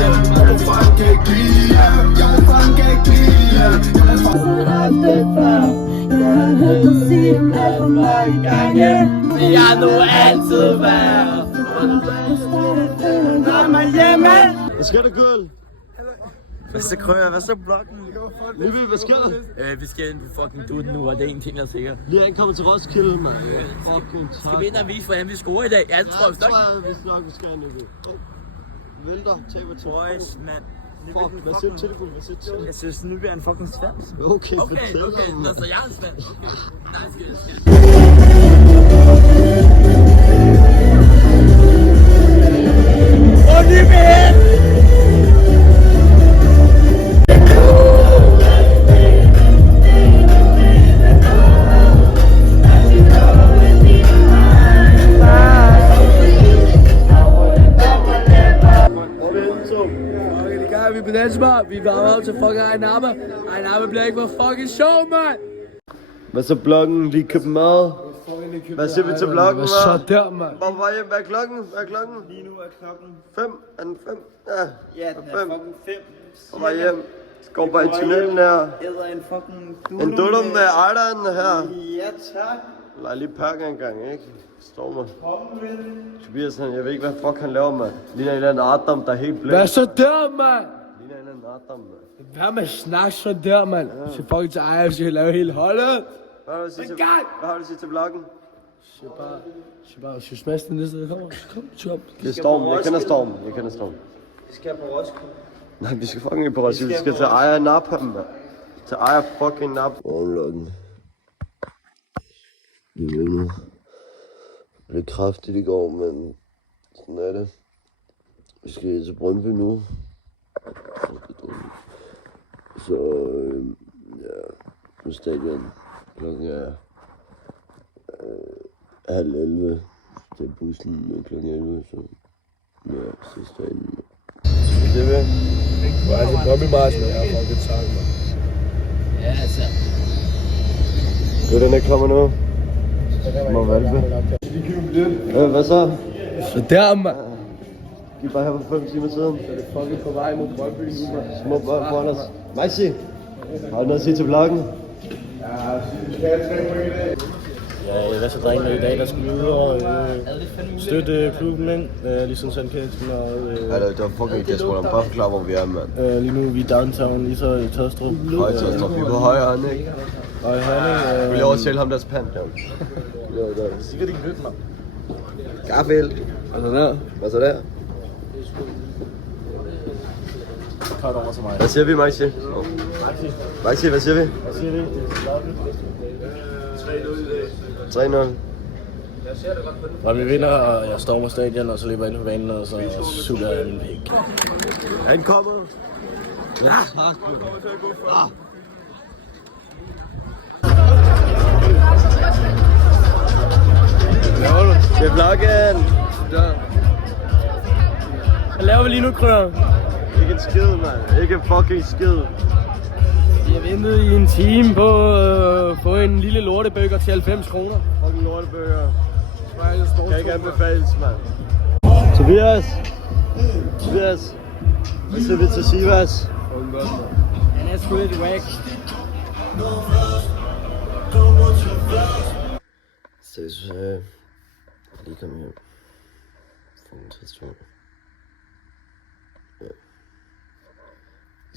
Jeg må fucking ikke lide, jeg må fucking ikke lide. Vi har nu altid været. Når man hjemme. Hvad sker der, girl? Hvad så krøjer? Hvad så blokken? Libby, hvad sker der? Vi skal ind på fucking dut nu, og det er en ting, der er sikkert. Lige er ankommet til Roskilde, mand. Fucking tak. Skal vi ind og vise, hvordan vi scorer i dag? Ja, det tror jeg tror jeg, vi nok skal, Libby. Vælter, taber til. Boys, mand. Fuck, hvad siger du til det, hvad siger du til det? Jeg synes, nu bliver en fucking svans. Okay, fortæl mig. Nå, så jeg er en svans. Nej, skal jeg. Vi er på Dansbar, vi varmer op til fucking Ejenabbe. Ejenabbe bliver ikke for fucking sjov, mand! Hvad så bloggen? Lige købt mad? Hvad siger vi til bloggen, Hvad så der, mand? Hvad er klokken? Hvad er klokken? Lige nu er klokken... 5? Er den 5? Ja. Ja, den er fucking 5. Og var hjem. Går bare i tunnelen her. Æder en fucking... En dudum med ejderen her. Ja, tak. Lej lige pakke en gang, ikke? Står mig. Tobias, jeg ved ikke, hvad fuck han laver, mand. Ligner en eller anden Adam, der er helt blæst. Hvad så der, mand? Ligner en eller anden Adam, mand. Hvad med snak så der, mand? Så fucking til Ejers, skal lave hele holdet. Hvad har du at sige til vloggen? Bare smash den næste, der kommer. Kom, chop. Det er Storm. Jeg kender Storm. Vi skal på Roskilde. Nej, vi skal fucking ikke på Roskilde. Vi skal til Ejer Napa, mand. Til Ejer fucking Napa. Morgenlokken. Vi er nu. Det blev kraftigt i går, men sådan er det. Vi skal til Brøndby nu. Så ja, på stadion. Klokken er 10:30. Det er bussen klokken 11, så ja, så stadion. Det er det. Du er altså Brøndby-marsen, og jeg har fucking sagt, mand. Ja, altså. Det er den ikke kommer nu. Må valpe. Hvad så? Så der, mand. De er bare her for 5 timer siden. Så er det fucking på vej mod Brøndby nu, mand. Små børn foran os. Maxi, har du noget at sige til vloggen? Ja, hvad så drengene i dag, der skal vi ud og støtte klubben ind, ligesom Sandkæsten og... Ja, det var fucking det, tror jeg. Bare forklare, hvor vi er, mand. Lige nu er vi downtown, lige så i Tøstrup. Høje Tøstrup, vi er på højre hånd, ikke? Og i Herning... Vi laver selv ham deres pand, der. Sikkert ikke nyt, mand. Garfield. Altså der. Hvad så der? Kort over til mig. Hvad siger vi, Maxi? Maxi, hvad siger vi? Hvad siger vi? 3-0. Og vi vinder, og jeg stormer stadion, og så løber jeg ind på banen, og så suger jeg min pik. Han kommer. Det er vloggen. Hvad laver vi lige nu, Krøger? Ikke en skid, mand. Ikke en fucking skid. Vi har ventet i en time på at få en lille lortebøger til 90 kroner. Fucking lortebøger. Kan ikke anbefales, mand. Tobias. Hvad siger vi til Sivas? Han er sgu lidt whack. Ses, lige kom hjem. Fucking trist, mand. Ja.